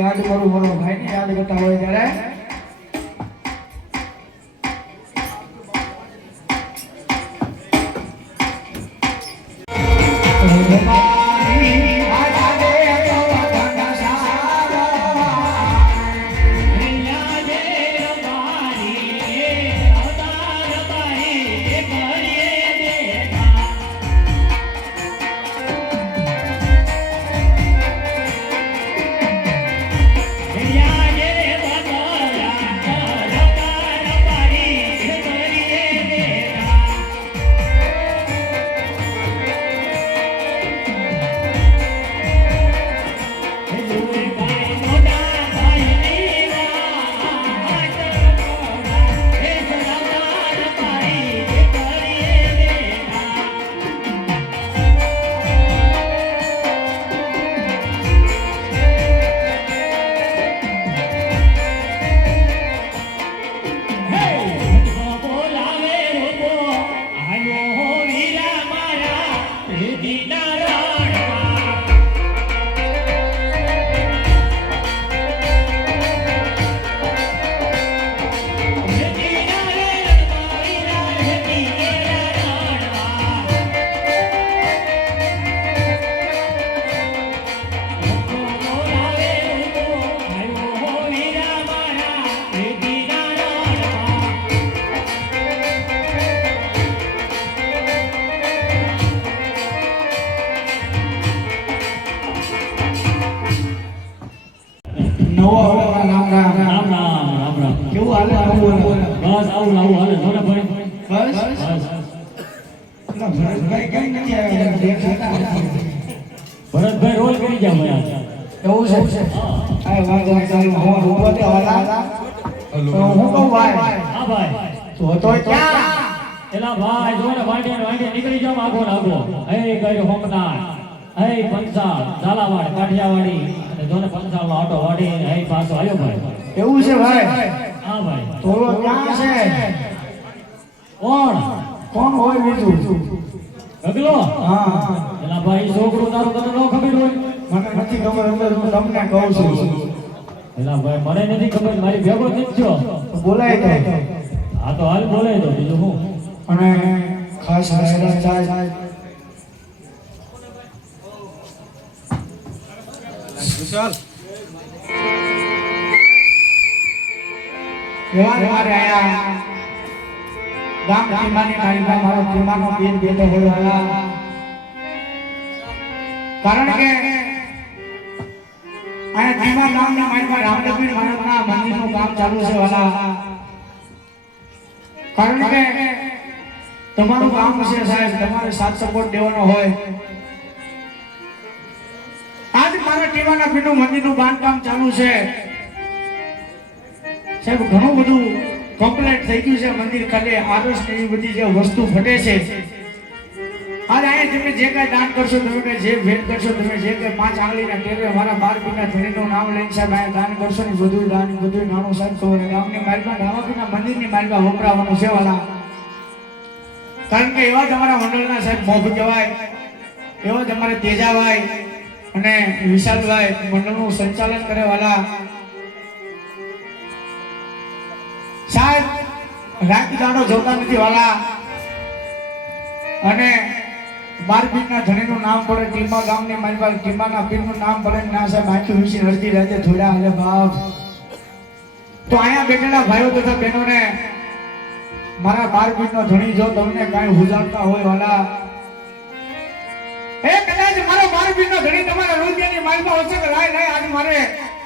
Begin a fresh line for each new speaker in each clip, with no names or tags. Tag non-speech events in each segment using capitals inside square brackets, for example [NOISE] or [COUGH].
યાદ કરું મારો ભાઈને યાદ કરતા હોય ત્યારે.
ભાઈ
હા ભાઈ. થોડો ક્યાં છે?
કોણ?
કોણ હોય બીજું?
ગગલો
હા.
એલા ભાઈ છોકરો તારું તને ન ખબર હોય?
મને નથી ખબર હું તમને કહું છું.
એલા ભાઈ મને નથી ખબર મારી ભેગો જ નથી થયો.
તો બોલાય તો.
હા તો હાલ બોલાય તો બીજું હું
અને ખાસ હાજરા થાય તમારું કામ છે સાહેબ, તમારે સાથ સપોર્ટ દેવાનો હોય. આજ મારા ટીમાના પીરનું મંદિરનું બાંધકામ ચાલુ છે. સાહેબ, ઘણું બધું કમ્પ્લેટ થઈ ગયું છે મંદિર ખાલી આરસ એવી બધી જે વસ્તુ ફટે છે. આજ અહીંયા તમે જે કાંઈ દાન કરશો, તમે કાંઈ જે ભેટ કરશો, તમે જે કાંઈ પાંચ આંગળીના ટેરે મારા બાર પીના ધણીનું નામ લઈને સાહેબ અહીંયા દાન કરશો ને બધું દાન, બધું નાનું સાહેબ ખબર ગામની માલમાં રામાપીના મંદિરની માલમાં વપરાવાનું છે વાલા. કારણ કે એવા તમારા મંડળના સાહેબ મોભ કહેવાય, એવા તમારે તેજાભાઈ અને વિશાલભાઈ મંડળનું સંચાલન કરે વાલા. સાહેબ જાણો જોતા નથી વાલા. અને મારપીટના ધણીનું નામ પડે, ટીમા ગામની મારી પાસે ટીમાના પીરનું નામ પડે ના સાહેબ આખી વિશે હળતી રાતે થોડા હાલે બાપ. તો અહીંયા બેઠેલા ભાઈઓ તથા બહેનોને, મારા બાર નો ધણી જો તમને કાંઈ હુજાવતા હોય વાલા. એ કદાચ મારો બાર નો ધણી તમારા રૂપિયાની માલમાં હશે કે લાય લાય આજે મારે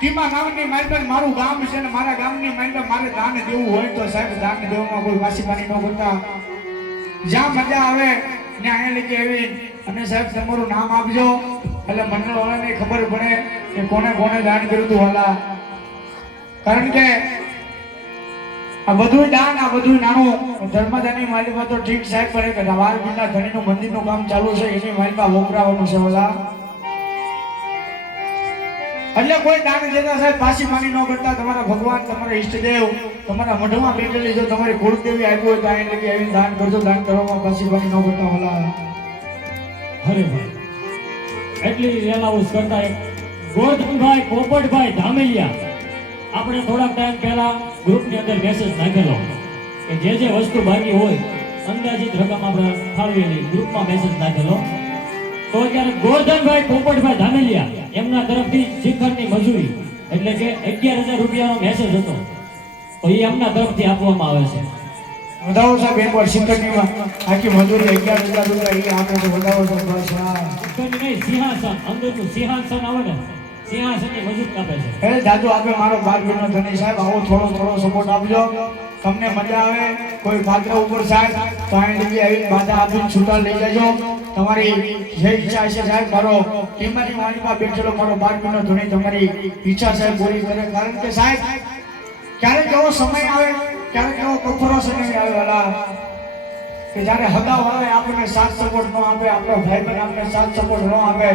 ટીમા ગામની માલમાં મારું ગામ છે ને મારા ગામની માલમાં મારે દાન દેવું હોય તો સાહેબ, દાન દેવામાં કોઈ વાસીપાની ન કરતા. જ્યાં મજા આવે ને અહીંયા લઈ આવી. અને સાહેબ, તમારું નામ આપજો. એટલે મંડળ વાળાને ખબર પડે કે કોને કોને દાન કર્યું હતું હાલા કારણ કે આ બધું દાન, આ બધું નાનું ધર્મદાની માલિકમાં તો ઠીક સાહેબ પડે કે વાર બીના ધણીનું મંદિરનું કામ ચાલુ છે, એની માલિકમાં વપરાવાનું છે ઓલા એટલે કોઈ દાન દેતા સાહેબ, પાછી માની ન કરતા. તમારા ભગવાન, તમારા ઈષ્ટદેવ, તમારા મઢમાં બેઠેલી જો તમારી કુળદેવી આપી હોય તો આ એટલે આવીને દાન કરજો. દાન કરવામાં પાછી માની ન કરતા ભલા
હરે ભાઈ, એટલી રેલાઉસ કરતા ગોધનભાઈ પોપટભાઈ ધામેલિયા. આપણે થોડાક ટાઈમ પહેલા ગ્રુપની અંદર મેસેજ નાખેલો કે જે જે વસ્તુ બાકી હોય અંદાજિત રકમ આપણે ફાળવેલી, ગ્રુપમાં મેસેજ નાખેલો. તો અત્યારે ગોરધનભાઈ પોપટભાઈ ધામેલિયા એમના તરફથી શિખરની મજૂરી એટલે કે અગિયાર હજાર રૂપિયાનો મેસેજ હતો તો એ એમના તરફથી આપવામાં આવે છે.
વધાવો સાહેબ એક વાર શિખરની આખી મજૂરી અગિયાર હજાર રૂપિયા એ આપે છે વધાવો સાહેબ બસ
શિખરની નહીં સિંહાસન અંદરનું સિંહાસન આવે ને સિંહાસનની મજૂરી આપે છે.
હે દાદુ આપે મારો ભાગ બહેનો ધણી સાહેબ આવો થોડો થોડો સપોર્ટ આપજો. તમને મજા આવે, કોઈ પાત્ર ઉપર સાહેબ અહીં લગી આવી બાધા આપીને છૂટા લઈ જજો. તમારી જે ઈચ્છા છે સાહેબ, મારો ટીમાની વાણીમાં બેઠેલો મારો બાળકીનો ધોની તમારી ઈચ્છા સાહેબ પૂરી કરે. કારણ કે સાહેબ, ક્યારેક એવો સમય આવે, ક્યારેક એવો કફરો સમય આવે વાલા કે જ્યારે હદા વાળા આપણને સાથ સપોર્ટ ન આપે, આપણો ભાઈ બહેન આપણને સાથ સપોર્ટ ન આપે.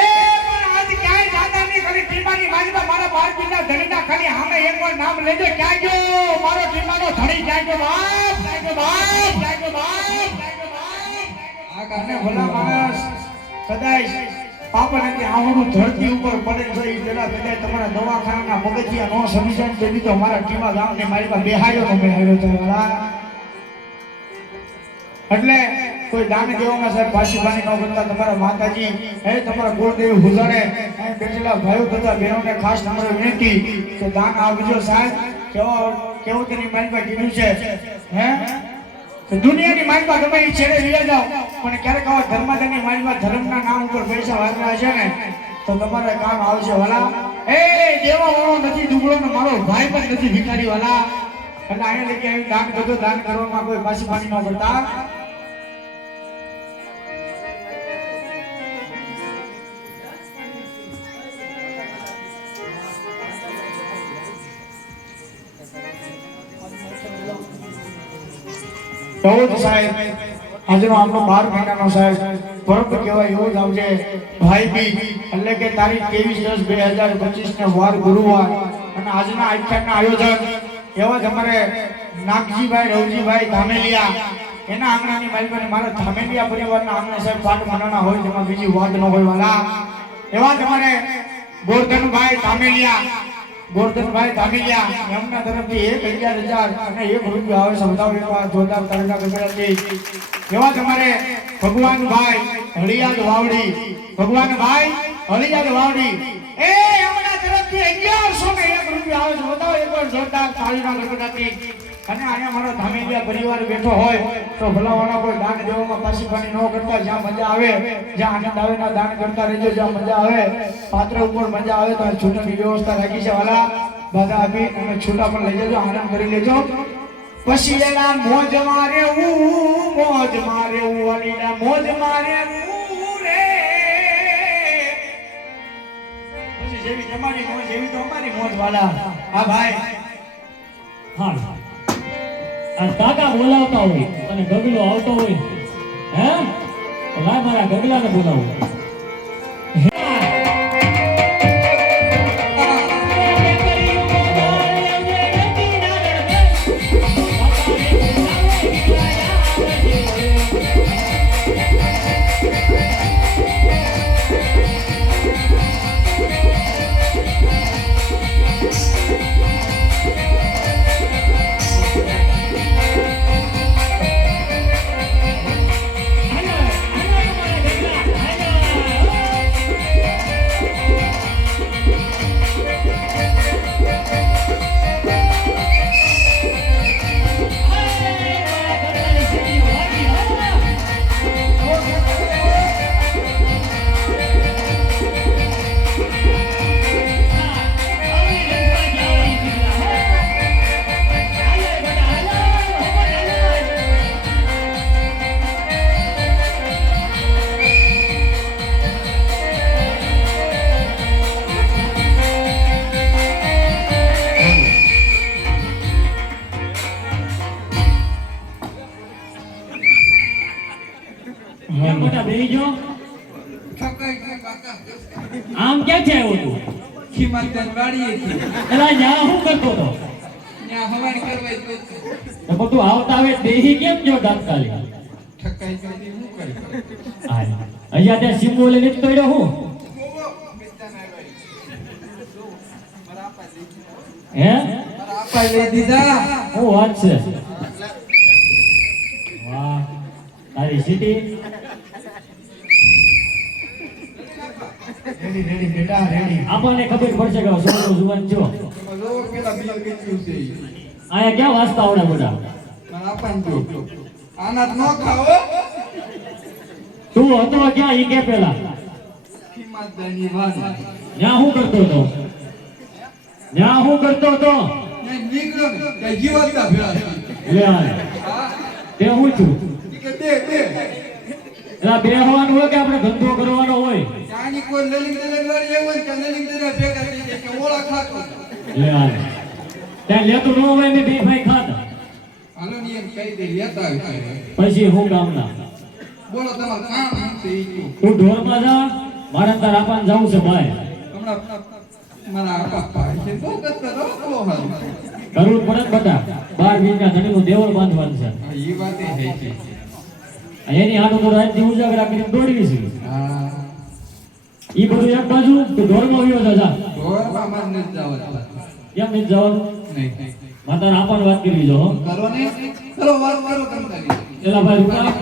એ પણ આજ ક્યાંય નહીં, ખાલી ટીમાની વાણીમાં મારા બાળકીના ધણીના ખાલી આમે એકવાર નામ લેજો, ક્યાં ગયો? મારો ટીમાનો ધણી ક્યાં ગયો બાપ? ક્યાં ગયો બાપ? ક્યાં ગયો બાપ? બાપ? અને ભલા માણસ કદાચ ધરતી ઉપર પડે છે એ કદાચ તમારા દવાખાના પગથિયા ન સમજાય જાય તો બી મારા ટીમા ગામને મારી પાસે બેહાડ્યો ને બેહાડ્યો તો એટલે કોઈ દાન દેવામાં સાહેબ? પાછી પાણી ન કરતા તમારા માતાજી, હે, તમારા કુળદેવી અહીં બેઠેલા ભાઈઓ તથા બહેનોને ખાસ નમ્ર વિનંતી કે દાન આપજો સાહેબ. કેવો, કેવું તેની માનવા કીધું છે? હે? દુનિયાની માનવા ગમે એ છેડે લઈ જાઓ. પણ ક્યારેક આવા ધર્માદાની માનવા ધર્મના નામ ઉપર પૈસા વાપર્યા છે ને, તો તમારે કામ આવશે, વાલા. એ, દેવા વાળો નથી, દુબળો ને મારો ભાઈ પણ નથી ભિખારી, વાલા. અને અહીંયા આવી દાન કરજો, દાન કરવામાં કોઈ પાછી પાણી ન કરતા. ચૌદ સાહેબ, આજનો આપણો બાર મહિનાનો સાહેબ પરબ કહેવાય એવો જ આવજે, ભાઈ બી, એટલે કે તારીખ ત્રેવીસ દસ બે હજાર પચીસ ને વાર ગુરુવાર. અને આજના આખ્યાનના આયોજક એવા જ અમારે નાગજીભાઈ, રવજીભાઈ ધામેલિયા. એના આંગણાની માલિકોને મારા ધામેલિયા પરિવારના આંગણે સાહેબ પાઠ મનાના હોય તેમાં બીજી વાત ન હોય, વાલા. એવા જ અમારે ગોરધનભાઈ ધામેલિયા. ગોરધનભાઈ ધામેલિયા એમના તરફથી એક અગિયાર હજાર અને એક રૂપિયા આવે સમજાવી વાર જોરદાર તરંગા ગગડાથી એવા તમારે? ભગવાનભાઈ હળિયાદ વાવડી. ભગવાનભાઈ હળિયાદ વાવડી. એ એમના તરફથી અગિયારસો ને એક રૂપિયા આવે બતાવો, એક જોરદાર તાળીના ગગડાથી અને અહીંયા મારો ધામેલિયા પરિવાર બેઠો હોય, તો ભલાવાના કોઈ દાન દેવામાં પાછી પાણી ન કરતા, જ્યાં મજા આવે, જ્યાં આનંદ આવે ના દાન કરતા રહેજો, જ્યાં મજા આવે, પાત્ર ઉપર મજા આવે, તો છૂટાની વ્યવસ્થા રાખી છે, વાલા. બધા આપી અને છૂટા પણ લઈ જજો આનંદ કરી લેજો. પછી એના મોજ મારે હું, મોજ મારે હું, વાલીના મોજ મારે જેવી તમારી મોજ, એવી તો અમારી મોજ, વાલા. હા, ભાઈ.
હા આ કાકા બોલાવતા હોય અને ગગલો આવતો હોય હે? લાય મારા ગગલાને બોલાવું.
ખીમાતન વાડીએથી.
એલા ન્યા હું કરતો હતો
ત્યાં હવાઈ કરવાય તો
તો બધું આવતા આવે દેહી કેમ ગયો તાત્કાલિક?
ઠકાઈ જતી હું કરી
અહીંયા ત્યાં સિમ્બો લઈને જ હું? હે?
આપા લઈ દીધા.
હું વાત છે? વાહ. તારી સીટી
રેડી રેડી બેટા રેડી.
આપણને ખબર પડશે કે છોકરો જુવાન છો. અહીંયા ક્યાં વાંચતા આવડે બધા?
મારા જો આના ન ખાઓ.
તું હતો ક્યાં ઈ કે પેલા? ત્યાં હું કરતો હતો? ત્યાં હું કરતો હતો?
ને. ભેળા
તે હું? છું?
કે બે બે.
હોય કે આપણે ધંધો કરવાનો હોય?
ત્યાંની કોઈ લલિત વાળી એવું કે લલિત દલાલ ભેગા થઈ જાય કે ઓળા ખાતો
લે આ. ત્યાં લેતું ન હોય ને બે ભાઈ ખાતા.
હાલો ને એમ કહી દે લેતા
પછી હું ગામના?
બોલો તમાર કામ શું છે હું.
તું ઢોરમાં જા મારા તાર આપાને જવું છે ભાઈ.
હમણાં મારા આપા ભાઈ છે બહુ કરતા રહો હાલ. હારું.
પડે બધા. બાર વીજના ધણીનું દેવળ બાંધવાનું છે.
એ વાત એ છે.
એની હાટું તો રાતથી ઉજાગરા કરીને દોડવી છે.
હા.
ઈ બધું એક બાજુ તું ઢોરમાં વ્યો જા જા.
ઢોરમાં મારે નથી જવાનું.
કેમ નથી જવાનું?
નહીં, નહીં.
માતા આપાને વાત જો
કરો ને. કરો વાત કરો તમે તારી.
એલા ભાઈ રૂપા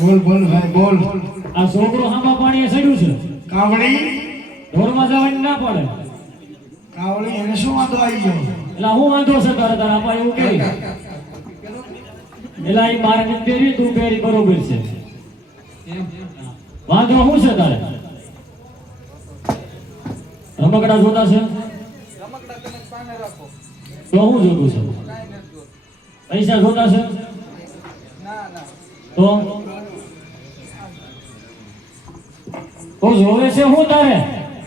બોલ બોલ ભાઈ બોલ.
આ છોકરો હામાં પાણીએ ચડ્યું છે.
કાવડી
ઢોરમાં જવાની ના પડે.
કાવડી એને શું વાંધો આવી ગયો?
એટલે હું વાંધો છે તારે તારા આપા એવું કે? એલા ઈ મારે નથી પહેરી તું પહેરી બરોબર છે. વાંધો શું છે તારે? રમકડા જોતા છે. તો હું જોતું છે?
કાંઈ.
પૈસા જોતા છે? તો? તો જોવે છે શું તારે?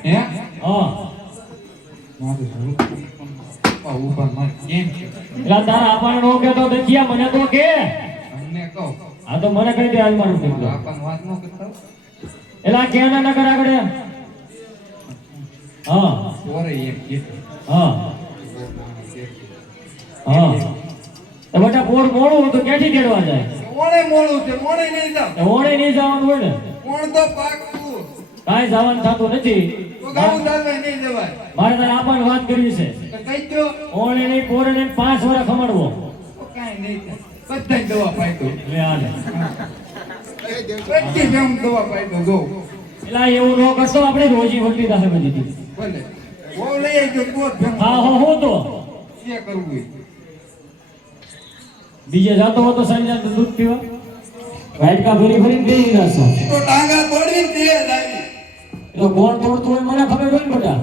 હે?
હા. તારા આપણને નો કે તો દખિયા મને તો કે.
અમને કહો
તો મને કહી દે હાલ મારું
એટલે ક્યાં ના
નગર આગળ હા.
ઓરે
હા. હા. તો બેટા મોડું હોય તો ક્યાંથી તેડવા જાય?
ઓણે છે મોડે નહીં જાવ.
ઓણે નહીં જવાનું હોય ને?
કોણ તો પાકું.
કાંઈ જવાનું થતું નથી.
તો ગાવું દાદા નહીં જવાય.
મારે તારે આપણને વાત કરવી છે.
તો દો
ઓણે નહીં પોરે પાંચ વર્ષ ખમણવો.
તો નહીં બધાય દવા પાઈ
લે આને
બધી જેમ દવા પાઈ દો ગો
એલા એવું ન કરશો આપણે રોજી વગડી દાહે બધી હતી
ભલે. બહુ લઈ આવજો તો જ ભેગું.
હા હો હું તો.
જે કરવું હોય.
બીજે જાતો હો તો સંજય દૂધ પીવા. વાટકા ભરી ભરીને પી લીધા છે.
તો ટાંગા તોડીને તે લાવી
એ તો કોણ તોડતું હોય મને ખબર હોય ને બધા.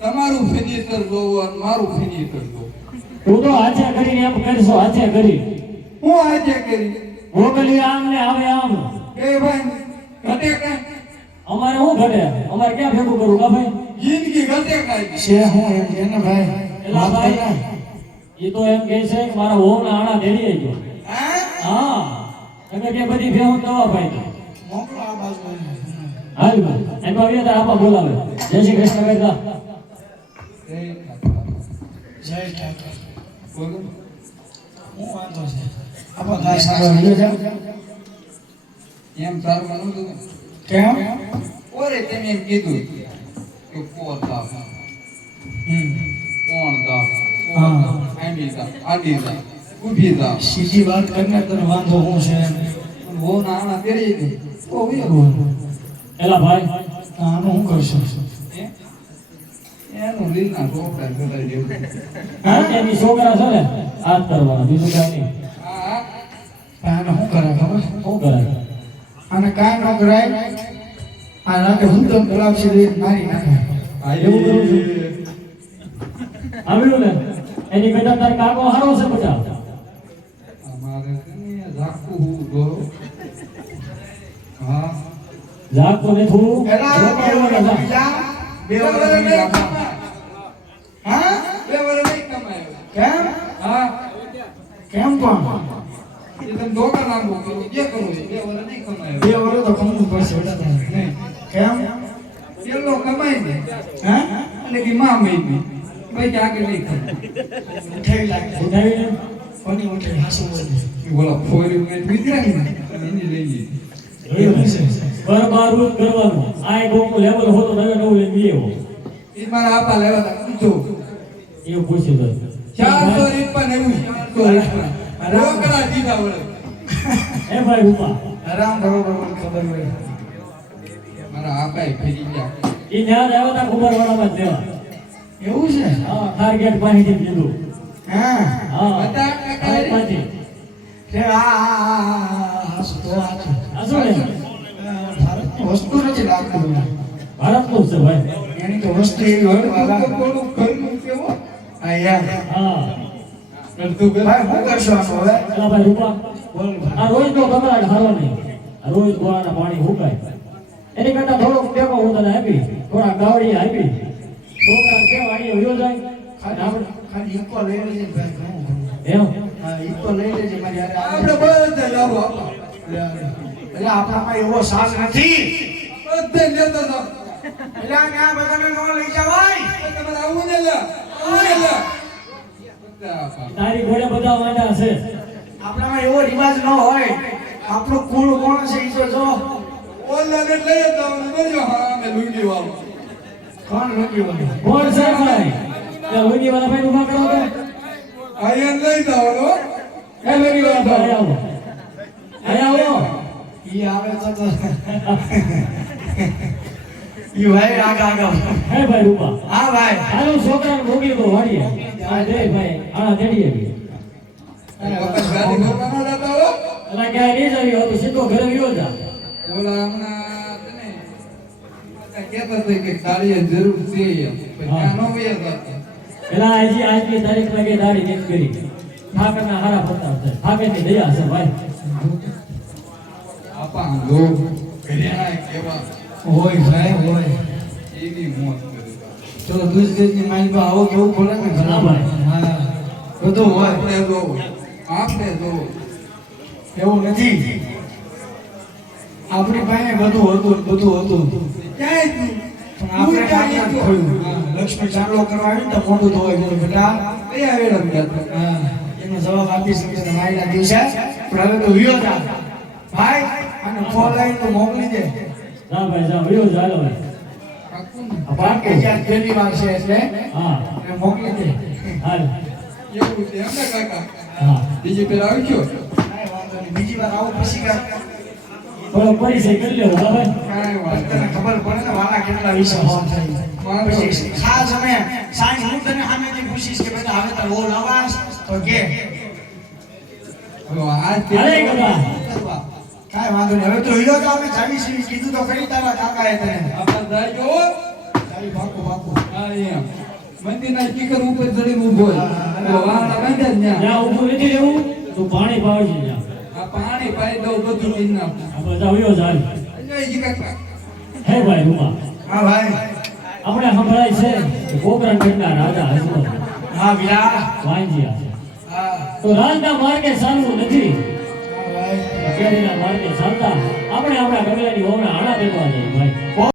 તમારું ફિનિશર જોવું અને મારું ફિનિશર જોવું.
તું તો હાથે કરીને એમ કરશો હાથે કરી.
હું આજે કરી.
મોકલી આમ ને આવે આમ.
એ ભાઈ ઘટે કાંઈ?
અમારે શું ઘટે? અમારે ક્યાં ભેગું કરવું? કા ભાઈ.
જિંદગી ઘટે કાઈ
છે હું એમ કે ને ભાઈ
એલા ભાઈ એ તો એમ કહે છે કે મારા હોવ ના આણા દેડી આવી ગયો.
હા?
હા. તમે કે બધી ભેહું દવા ભાઈ
મોકલો બાજુ
હાલ ભાઈ. એમ તો આવ્યા આપા બોલાવે. જય શ્રી કૃષ્ણ
ઠાકર.
જય ઠાકર.
બોલો.
હું વાંધો છે? આપા ગાય સારો
એમ પ્રારંભ છું
કેમ?
ઓરે તમે કીધું કે
હમ.
કોણ
હા.
આડી
સીધી વાત કરીને તને વાંધો હું છે.
બહુ નાના કરી દે તો ભાઈ
બોલ.
એલા ભાઈ
આનું હું કરશું?
એનું લીલા છોકરા કરાઈ દેવું
છોકરા છે ને? આ કરવાના બીજું કાંઈ નહીં.
આને શું કરે ખબર?
શું કરાય?
અને કાંઈ ન કરાય. આ રાતે હું તમને ગુલાબ છે મારી નાખે.
એવું કરું છું. આવ્યું ને એની બેટા તાર કાકો હારો છે બધા
અમારે હું ગો હા.
જાગતો ને થોડું
એલા બે વર
કમાય.
હા?
બે વર નહીં કમાય.
કેમ?
હા.
કેમ પણ?
એ તમે ધોકા લાંબુ કરો જે કરવું બે વર નહીં કમાય.
બે વર્ષ તો કમવું પડશે બેટા
નહીં.
કેમ
પેલો કમાય ને
હે?
અને કે માં મહિની ભાઈ કે આગળ નહીં થાય.
ઉઠાવી લાગે
ઉઠાવીને
કોની ઉઠાવી? હાસુ બોલી.
બોલા ફોરી મેં ને એની લઈ
જ કરવાનું આ એક ગોકું લેવલ હોતો નવે નવું લઈને બી હો
એ મારા આપા લેવા તા કીધું
એવું પૂછ્યું તો.
ચારસો રીપા ને એવું. ચારસો રીપા રોકડા દીધા વળે. [LAUGHS]
એ ભાઈ ઉપા
આરામ બરોબર ખબર હોય
મારા આપાય ફેરી ગયા.
એ ન્યા જ આવ્યા ખબર કુંભારવાડામાં જ લેવા
એવું છે?
હા ટાર્ગેટ પાસેથી જ લીધું.
હા.
હા.
બતા કાકા
પાછી.
તે આ આ આ આ હાસુ
ને
ભારતની વસ્તુ નથી લાગતું
ભારતનું છે ભાઈ.
એની તો વસ્તુ એવી હોય વાલા.
થોડું ઘરનું કેવો
યાર.
હા.
કરતું ઘર.
ભાઈ શું કરશો હવે?
ભાઈ રૂપા.
બોલ
આ રોજ નો કમરાટ હારો નહીં. રોજ ગોળાના પાણી હુકાય. એની કરતા થોડોક ટેકો હું તને આપી થોડા ગાવડી આપી. છોકરા કેવા આડી વયો જાય?
ખાલી ઈકો લઈ લેજે ભાઈ.
એમ?
હા ઈકો લઈ લેજે મારી
આપણે. બધા લાવો
એટલે આપણામાં એવો સાસ નથી.
બધે લેતા તો
એટલે આ ન્યા બધાને નો લઈ જવાય.
તમે આવું ને લે આવું ને લે. બધા
તારી ઘોડે બધા વાંડા છે.
આપણામાં એવો રિવાજ ન હોય. આપણું કુળ કોણ છે ઈ જો.
ઓલા ને લઈ જતા હું બોલ્યો હા અમે લુંગી વાળો
કોણ લગી વળે
કોણ છે ભાઈ. ત્યાં લોહી વાળા ભાઈ ઊભા કરો તો
આયન લઈ જવાનો
એ લોહી વાળા ભાઈ આવો. અહીં આવો.
ઈ આવે તો તો. ઈ ભાઈ આગા આગા
હે ભાઈ રૂપા.
હા ભાઈ.
હાલો છોકરાને મોકલી દો વાડીએ. આ દે ભાઈ. આણા તેડીએ બી.
વખત ગાડી ઘરમાં ન જતા હો?
એટલે ક્યાંય નહીં જાવી તો સીધો ઘરે ગયો જા.
ઓલા હમણાં તને કહેતા હતા કે તાળી જરૂર છે એમ. ત્યાં ન વયા જતા.
પેલા હજી આજની તારીખમાં કે દાઢી નથી કરી? ઠાકરના હારા પ્રતાપ છે ઠાકરની દયા છે ભાઈ.
આપા લોક ઘરેણા કેવા?
હોય ભાઈ હોય.
એવી મોત
ચલો દૂધની માઇલમાં આવો કેવું બોલે ને? હા બધું હોય.
આપણે જો આપણે જો
એવું નથી. આપણી પાસે બધું હતું બધું હતું.
ક્યાંય
પણ આપણે ખાતા જ લક્ષ્મી ચાંદલો કરવા આવ્યું ને તો મોઢું ધોવાઈ ગયું બેટા
કયા વેળા
હા એનો જવાબ આપી શકે માયના દિવસે. પણ હવે તો વિયો જા. ભાઈ અને ફોન લાઈન તો મોકલી દે.
જા ભાઈ જા. વિયો ચાલો ભાઈ.
બાકી
પાકું
જ્યાં પહેલી વાર છે એટલે
હા.
મોકલી દે.
હાલ.
એવું છે એમ ને કાકા?
હા.
બીજી પેલા આવી ગયો?
વાંધો નહીં. બીજી વાર આવું પછી કાંઈ.
થોડો પરિચય કરી લેવો હા ભાઈ
કાંઈ વાંધો
તને ખબર પડે ને વાળા કેટલા વિશે
નહીં.
પછી ખાસ અમે સાંજ હું તને સામેથી પૂછીશ કે બેટા હવે તાર ઓલ અવાજ? તો કે. કાંઈ વાંધો નહીં. હવે તો હીરો તો અમે જાવી છીએ. કીધું તો ખરી તારા કાકાએ તને.
આપણા જાય હો.
તારી બાપુ બાપુ
હા, એમ. મંદિરના સ્પીકર ઉપર ચડી ઊભો વાહના બાંધ્યા.
જ્યાં ઊભું નથી તું પાણી પાવજે
આ પાણી પાઈ દઉં બધું નાખું. જય.
હે ભાઈ રૂપા.
હા ભાઈ.
આપણે સંભળાય છે ગોકરણ કોકરણ રાજા હજમત
હા વિરા.
વાંજિયા
હા.
તો રાજના માર્ગે ચાલવું નથી. કેરીના માર્ગે ચાલતા. આપણે આપણા ગમેલાની હોમણા આણા દેવા જઈએ ભાઈ.